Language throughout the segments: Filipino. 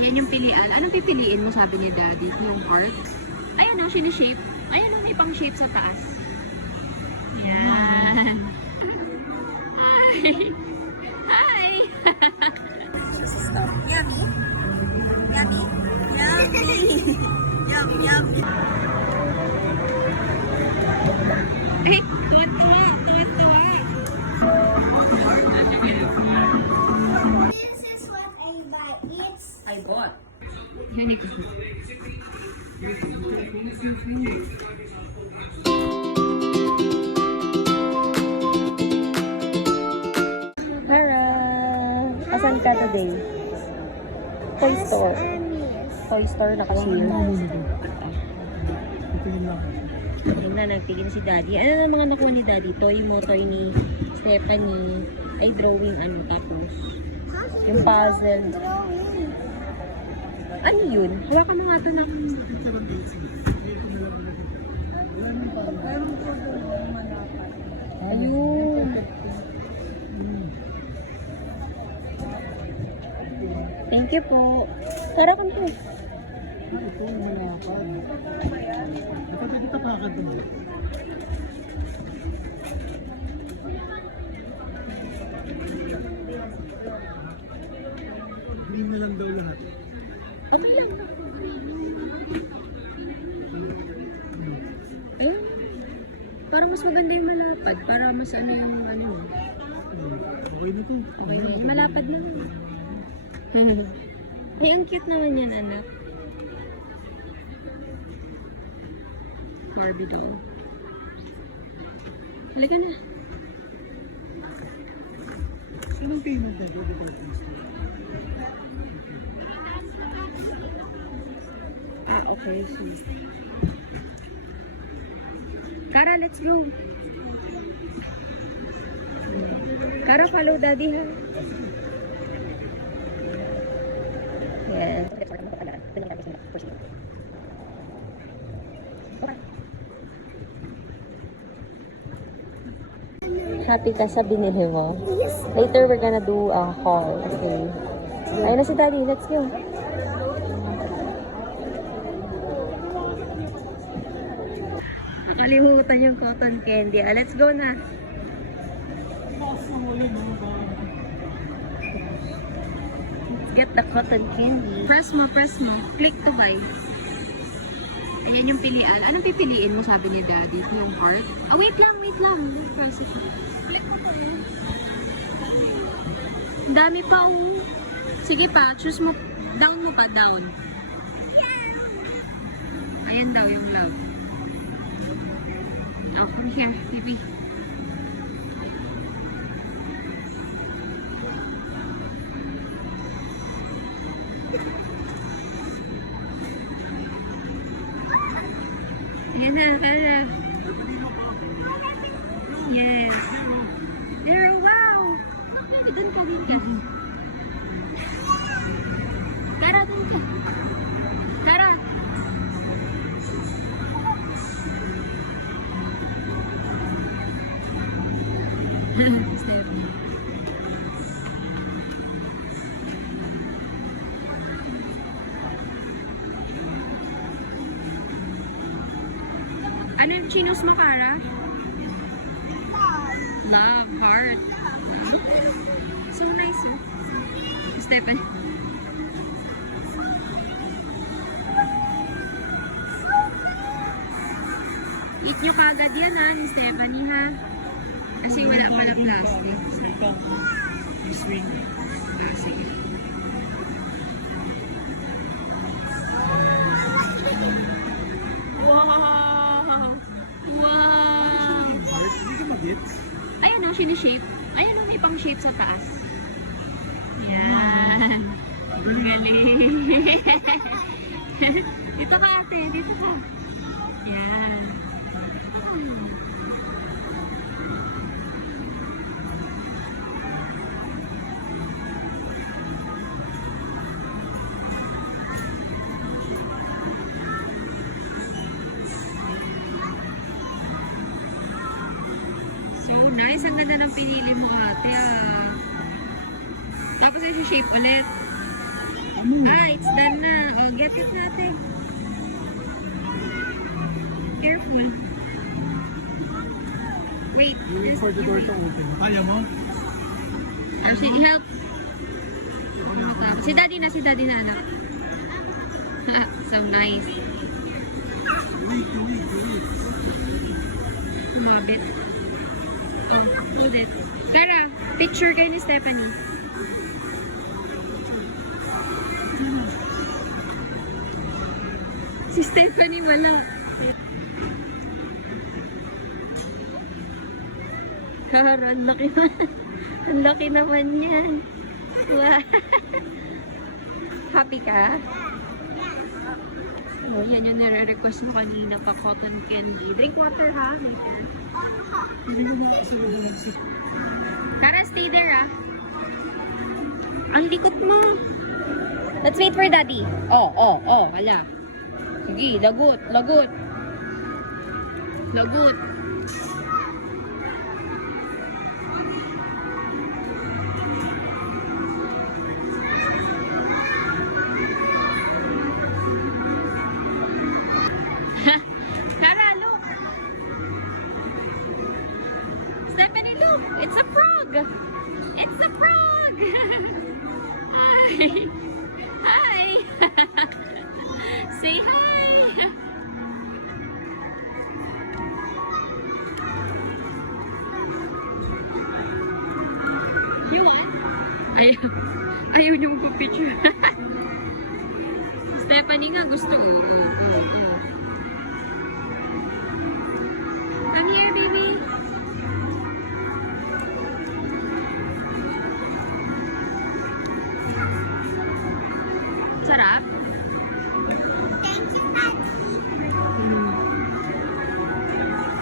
Ayan yung pilian. Anong pipiliin mo, sabi ni Daddy? Yung heart? Ayan ang sinishape. Ayan ang may pang shape sa taas. Yan. Hi! Hi! Yummy? Yummy? Yummy! Yum, yum. Eh, tuwan-tuwa! Tuwan-tuwa! This is what I buy. I bought. Unique. Tara! Asan ka today? Toy store. Toy store na kasi yun. Tingnan, nagpigil si Daddy. Ano na mga nakuha ni Daddy? Toy mo, toy ni Stephanie. Ay, drawing ano. Tapos, yung puzzle. Ano yun? Hawakan mo nga ito ng... Ayun. Thank you po. Tara ka po. Ito, malakad. Ito, kita kakad mo. Green na lang daw lahat. Okay lang. Ayun. Para mas maganda yung malapad. Para mas ano yung ano. Okay na ito. Okay na yun. Malapad naman. Ay, ang cute naman yan, anak. Barbie doll. Halika na. Anong payment na ito? Ah, okay. So. Kara, let's go. Kara, follow Daddy, ha? Yes. Happy ka sa binili mo? Later, we're gonna do a haul. Okay. Ayun na si Daddy. Let's go. Nakalimutan yung cotton candy. Ah, let's go na. Get the cotton candy. Press mo, press mo. Click to buy. Ayan yung pilian. Anong pipiliin mo, sabi ni Daddy? Yung heart? Ah, wait lang, wait lang. Don't press it. Click mo to. Ang dami pa, oh. Sige pa, choose mo. Down mo pa, down. Ayan daw yung love. Oh, come here, baby. Ayan na, kaya. Yes. Zero, wow! Doon ka, doon ka. Tara, doon ka. Tara. Stephanie. Ano yung chinos mo, Kara? Love, heart. Look. So nice, oh. Stephanie. Eat nyo kagad yan, ha, ni Stephanie, ha? Kasi wala pala plastic. Swing. Ah, sige. Wow! Wow! Hindi ka mag-gets? Ayan ang sinishape. Ayan ang may pang shape sa taas. Yan. Galing. Dito ka, ate. Dito ka. Yan. Nice, ang ganda ng pinili mo, ate, ah. Tapos yung shape ulit. It's done na. Oh, get it natin. Careful. Wait. You wait for the door to open. Kaya mo? Actually, help. Si daddy na anak. So nice. Wait. Mabit. Oh, hold it. Tara, picture kayo ni Stephanie. Si Stephanie wala. Kara, ang laki naman. Ang laki naman yan. Wow. Happy ka? Oh, yan yung nare-request mo kanina pa, cotton candy. Drink water ha, later. Hindi mo makasalubong si... Tara, stay there ah. Ang likot mo. Let's wait for daddy. Oh, wala. Sige, lagot. Lagot. Tara, look. Stephanie, look. It's a frog. It's a frog. Hi. Hi. Say hi. You want? Ayaw niyong picture. Stephanie nga gusto. Come here, baby. Sarap?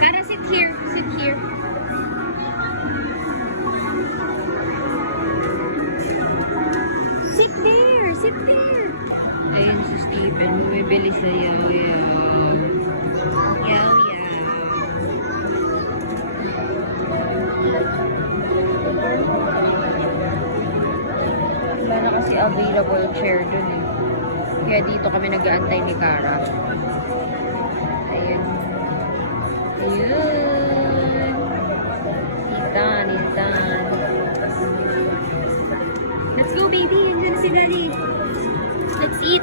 Kara, sit here. Sit here. Sit there. Sit there. Ayun si Steven. Bumibili sa yaw-yaw. Wala na kasi available chair dun eh. Kaya dito kami nag-aantay ni Kara. Ayun. He's done. Let's go, baby. Andyan na si Daddy. Let's eat.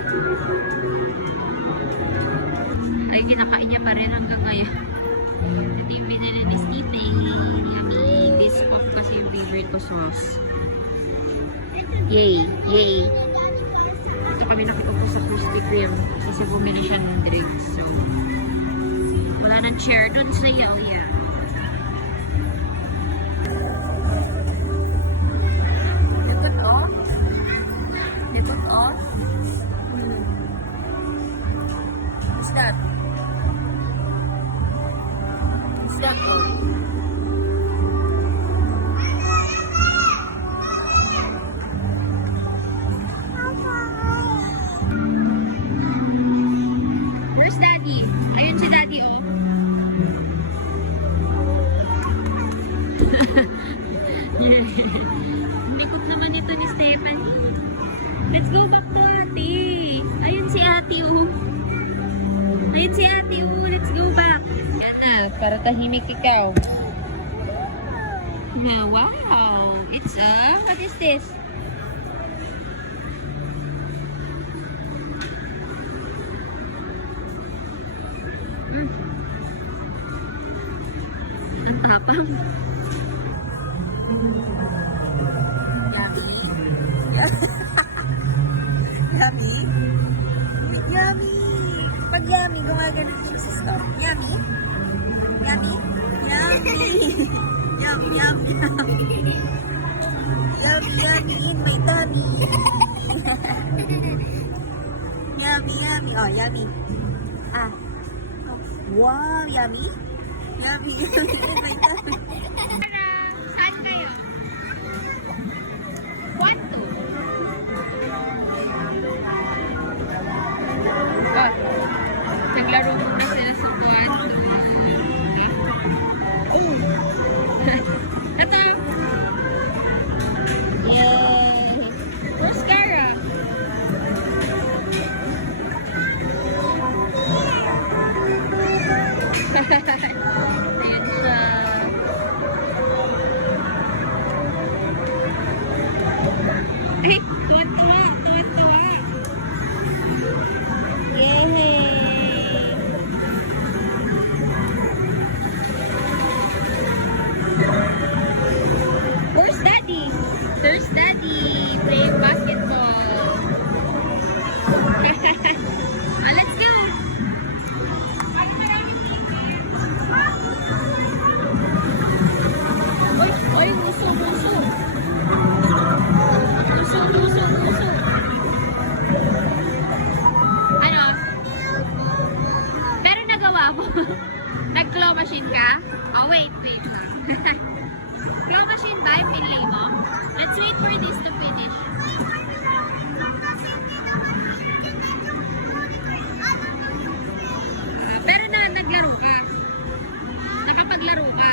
Ay, kinakain niya pa rin hanggang ngayon. Ito yung binili ni Steven. Yummy. This pop kasi yung favorite ko sauce. Yay. Ito kami nakiupo sa Krispy Kreme kasi bumili siya ng drinks. So, wala nang chair dun sa yaw-yaw. Likod off. What's that? What's that? Where's Daddy? Ayun si Daddy, oh. Likod naman ito ni Stephanie. Let's go back to Ate. Ayun si Ate, oh. Let's go back. Yan na, para tahimik ikaw. Na, wow. It's what is this? Ang tapang. Yummy? Yummy! Pag yummy, gumagano din sa stop. Yummy? Yummy? Yum. Yummy in my tummy. Yummy. Oh, yummy. Ah. Wow, yummy. Yummy in my tummy. Saan kayo? What to? Naglaro muna sila sa kwarto. Ito. Yay! Where's Kara? Ay, tuwa-tuwa. Tuwa-tuwa. Yay! Where's Daddy? There's Daddy playing basketball. Let's go! Ay, muso, muso. Muso, muso, muso. Ano? Pero nagawa mo? Nag-claw machine ka? Oh, wait lang. Claw machine ba yung pinlay mo? Let's wait for this to finish. Pero naglaro ka. Nakapaglaro ka.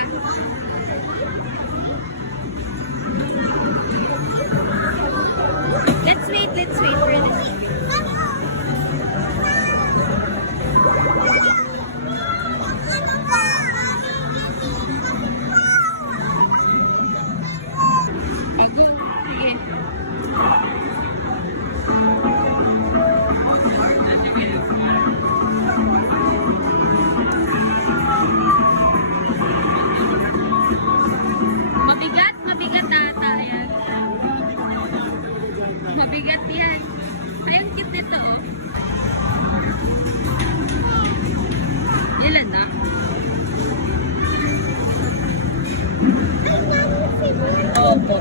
Let's wait for this. Ako, sige. Mabigat ata yan. Mabigat yan. Ay, ang cute nito, oh. Ilan na? Opo.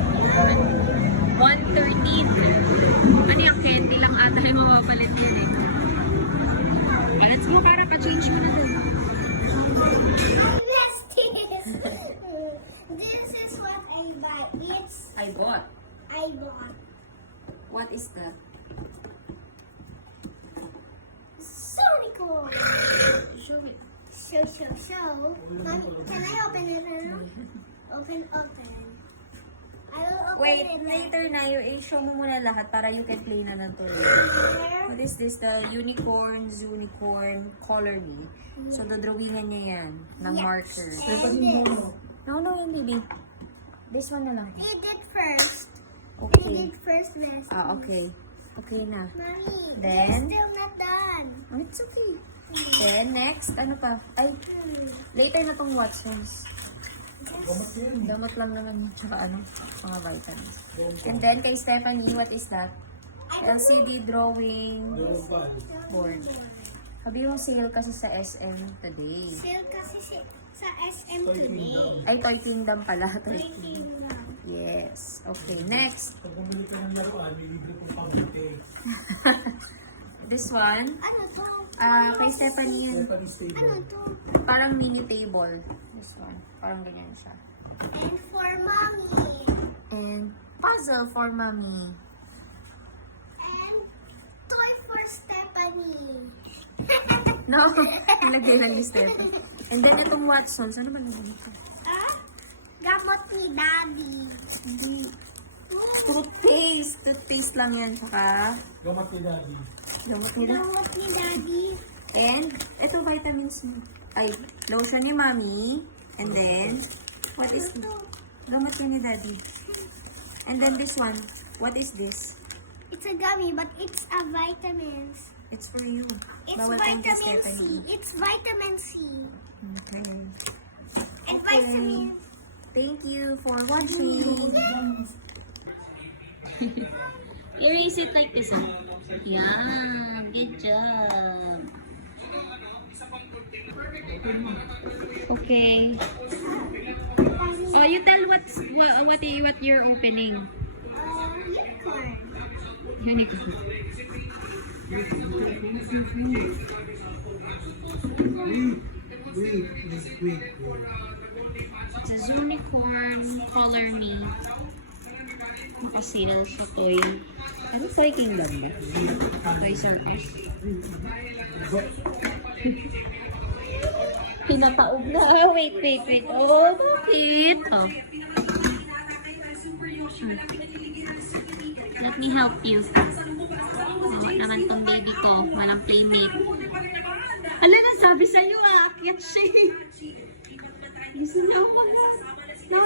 113. Ano yung candy lang ata yung mapapalit yun eh. Let's go, para ka-change mo na dun. Yes, this is what I buy. It's I bought. I bought. What is that? Sonico. Show it. So. Mommy, can I open it now? Open. I will open Wait, it. later na, i-show mo muna lahat para you can play na ng tuloy. There. What is this? The unicorn color me. So, dodrawingan niya yan ng Yes. marker. And this. No, hindi. This one na lang. He did first. He Okay. did first this. Okay. Okay na. Mommy, Then? it's still not done. Oh, it's okay. Then, next, ano pa? Ay, later na tong Watsons. Gamot lang naman yun, tsaka ano, mga vitamins. And then, kay Stephanie, what is that? LCD drawing board. Sabi yung sale kasi sa SM today. Sale kasi sa SM today. Ay, Toy Kingdom pala. Toy Toy Kingdom. Kingdom. Yes. Okay, next. Pag bumili ka ng laruan, libre kong pang-buke. This one. Ano to? Kay Stephanie yun. Japanese table. Ano to? Parang mini table. This one. Parang ganyan siya. And for mommy. And puzzle for mommy. And toy for Stephanie. No, nilagay lang ni Stephanie. And then itong Watsons. Ano ba naman ito? Ah? Gamot ni Daddy. Hindi. Toothpaste. Toothpaste lang yan. Tsaka Gamat ni Daddy. gamot nila. Gamot ni Daddy. And ito vitamins mo. Ay, lotion ni mommy. And then, what is this? Gamot yun ni daddy. And then this one. What is this? It's a gummy, but it's a vitamins. It's for you. It's Bawal kang kay vitamin C. Stephanie. It's vitamin C. Okay. And Okay. vitamins. Thank you for watching. Erase it like this. Yeah, good job. Okay. Oh, you tell what you're opening. Unicorn. Wait. It's a unicorn color me. Nakasale sa toy. Ano Toy Kingdom ba? Toy Circus. Pinataob na. Oh, wait. Oh, bakit? Oh. Let me help you. Bawa naman tong baby ko. Walang playmate. Ala na, sabi sa'yo aakyat siya. Gusto niya ako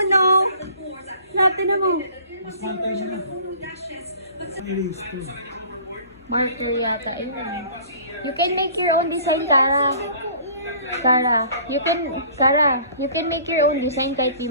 No. Natin na mo. Mas mantay siya na. erase to. Marker yata. Ayun. You can make your own design, Kara. Kara, you can make your own design kahit di